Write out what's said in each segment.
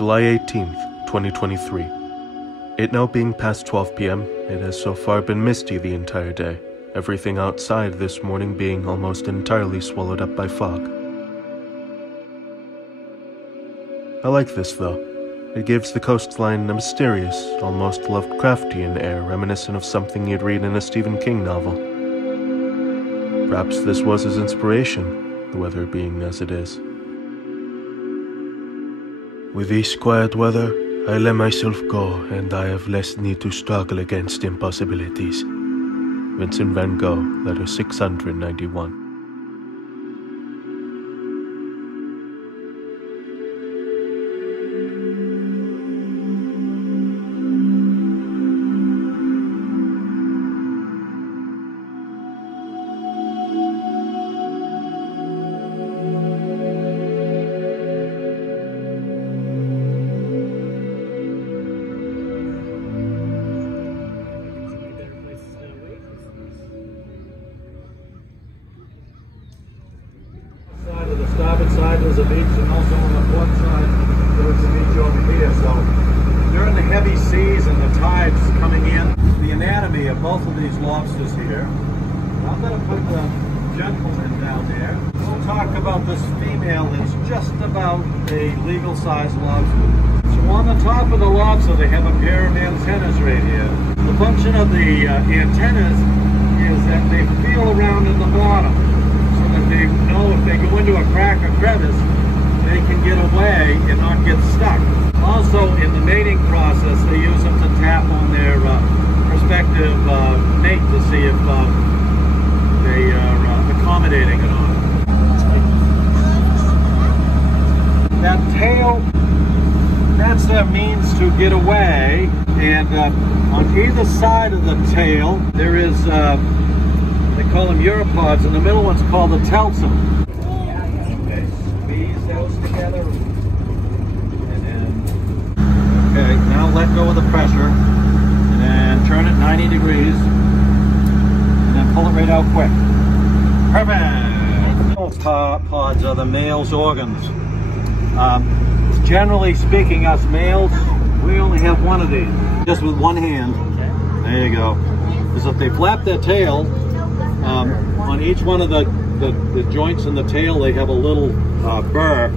July 18th, 2023. It now being past 12 p.m., it has so far been misty the entire day, everything outside this morning being almost entirely swallowed up by fog. I like this though. It gives the coastline a mysterious, almost Lovecraftian air reminiscent of something you'd read in a Stephen King novel. Perhaps this was his inspiration, the weather being as it is. With this quiet weather, I let myself go, and I have less need to struggle against impossibilities. Vincent van Gogh, letter 691. Starboard side was a beach, and also on the port side there was a beach over here. So during the heavy seas and the tides coming in, the anatomy of both of these lobsters here. I'm going to put the gentleman down there. We'll talk about this female that's just about a legal size lobster. So on the top of the lobster they have a pair of antennas right here. The function of the antennas is that they feel around in the bottom, that they know if they go into a crack or crevice, they can get away and not get stuck. Also, in the mating process, they use them to tap on their prospective mate to see if they are accommodating or not. That tail, that's their means to get away, and on either side of the tail, there is they call them uropods, and the middle one's called the telson. Okay, squeeze those together. And then, okay, now let go of the pressure. And then turn it 90 degrees. And then pull it right out quick. Perfect! Pods are the male's organs. Generally speaking, us males, we only have one of these. Just with one hand. There you go. Because if they flap their tail, on each one of the joints in the tail, they have a little burr,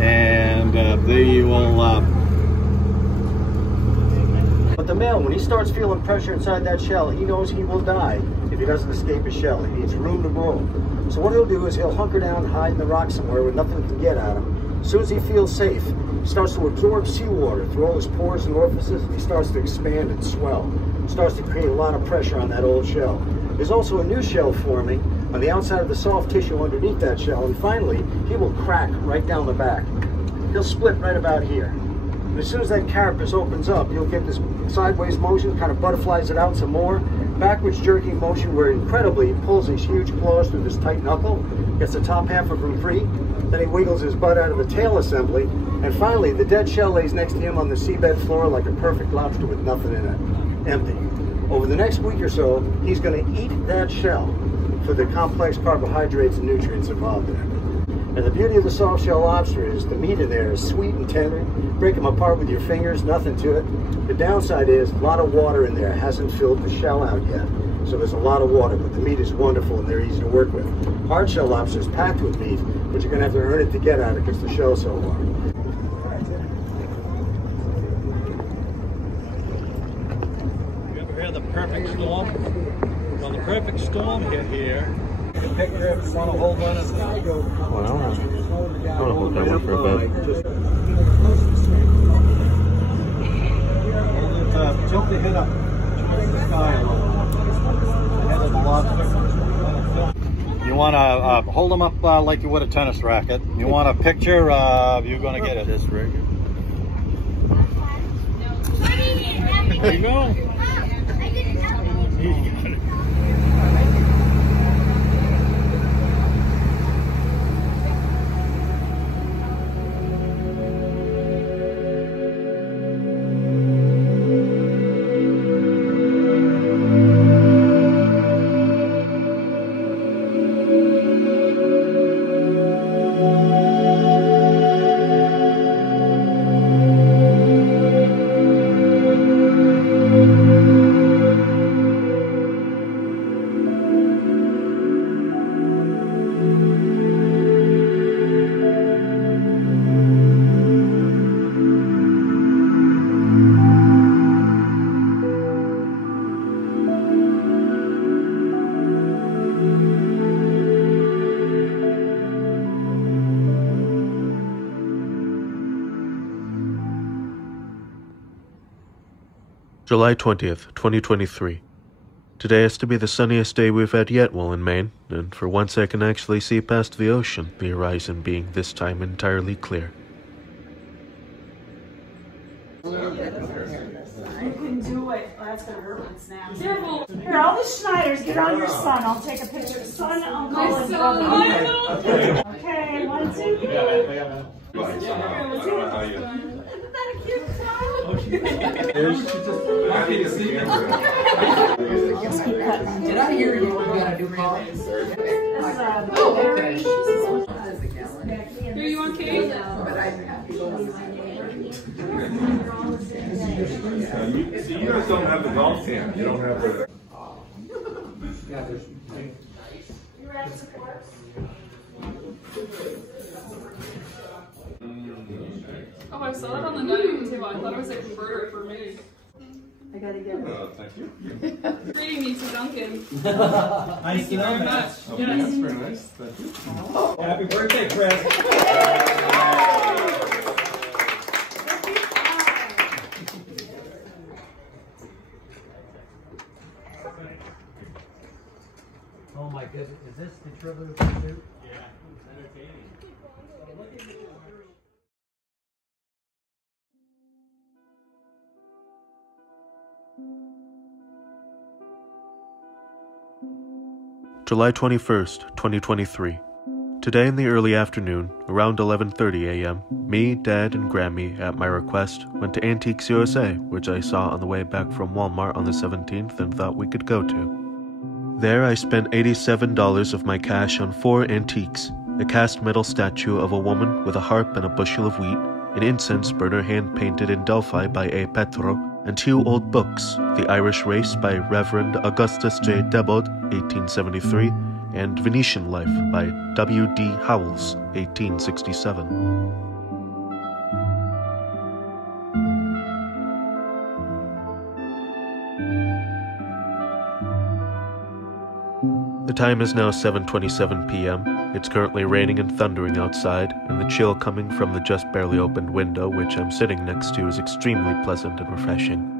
and they will... But the male, when he starts feeling pressure inside that shell, he knows he will die if he doesn't escape his shell. He needs room to grow. So what he'll do is he'll hunker down, hide in the rock somewhere where nothing can get at him. As soon as he feels safe, he starts to absorb seawater through all his pores and orifices, and he starts to expand and swell. It starts to create a lot of pressure on that old shell. There's also a new shell forming on the outside of the soft tissue underneath that shell, and finally, he will crack right down the back. He'll split right about here. And as soon as that carapace opens up, you'll get this sideways motion, kind of butterflies it out some more, backwards jerking motion where incredibly he pulls these huge claws through this tight knuckle, gets the top half of him free, then he wiggles his butt out of the tail assembly, and finally, the dead shell lays next to him on the seabed floor like a perfect lobster with nothing in it, empty. Over the next week or so, he's going to eat that shell for the complex carbohydrates and nutrients involved in it. And the beauty of the soft shell lobster is the meat in there is sweet and tender. Break them apart with your fingers, nothing to it. The downside is a lot of water in there. It hasn't filled the shell out yet. So there's a lot of water, but the meat is wonderful and they're easy to work with. Hard shell lobster is packed with meat, but you're going to have to earn it to get at it because the shell's so hard. The perfect storm. Well, the perfect storm hit here. You can picture if you want to hold on. Well, I want to hold that one for a bit. Tilt the head up towards the sky a little. The head of the lobster. You want to hold them up like you would a tennis racket. You want a picture of you going to get it. This rig. There you go. July 20th, 2023. Today has to be the sunniest day we've had yet while in Maine, and for once I can actually see past the ocean, the horizon being this time entirely clear. You can do it. Oh, that's gonna hurt when it snaps. Careful. Here, all the Schneiders, get on your son. I'll take a picture. Son, I'll call his brother. Okay, 1, 2, 3. Isn't that a cute son? Did I hear you got a new car? Oh, okay. Here, you want cake? See, you guys don't have the golf can. You don't have the. Oh, I saw that on the dining room table. I thought it was a converter for me. I gotta get it. Thank you. Treating me to Duncan. Nice to know very that. much. Okay, Yes. that's very nice. Thank you. Happy birthday, Chris. Oh my goodness, is this the Trivial Pursuit? Yeah, it's entertaining. July 21st, 2023. Today in the early afternoon, around 11:30 a.m., me, Dad, and Grammy, at my request, went to Antiques USA, which I saw on the way back from Walmart on the 17th and thought we could go to. There I spent $87 of my cash on 4 antiques, a cast metal statue of a woman with a harp and a bushel of wheat, an incense burner hand-painted in Delphi by A. Petro, and 2 old books, The Irish Race by Reverend Augustus J. Debod, 1873, and Venetian Life by W. D. Howells, 1867. The time is now 7:27 p.m. It's currently raining and thundering outside, and the chill coming from the just barely opened window which I'm sitting next to is extremely pleasant and refreshing.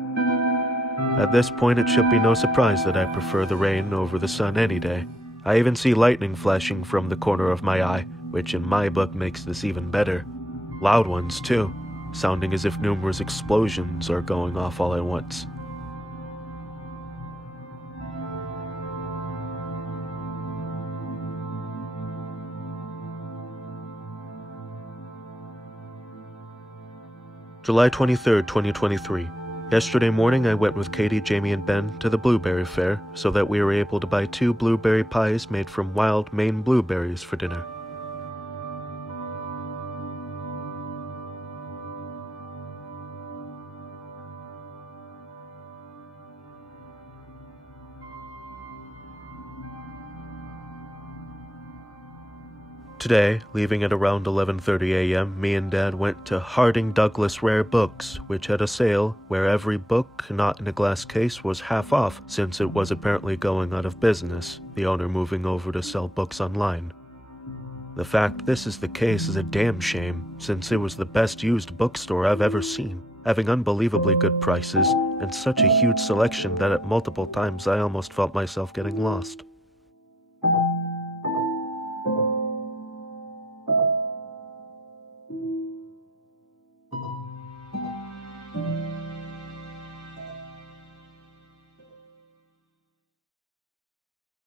At this point, it should be no surprise that I prefer the rain over the sun any day. I even see lightning flashing from the corner of my eye, which in my book makes this even better. Loud ones, too, sounding as if numerous explosions are going off all at once. July 23rd, 2023. Yesterday morning I went with Katie, Jamie, and Ben to the blueberry fair so that we were able to buy 2 blueberry pies made from wild Maine blueberries for dinner. Today, leaving at around 11:30 a.m., me and Dad went to Harding Douglas Rare Books, which had a sale where every book not in a glass case was half off since it was apparently going out of business, the owner moving over to sell books online. The fact this is the case is a damn shame, since it was the best used bookstore I've ever seen, having unbelievably good prices and such a huge selection that at multiple times I almost felt myself getting lost.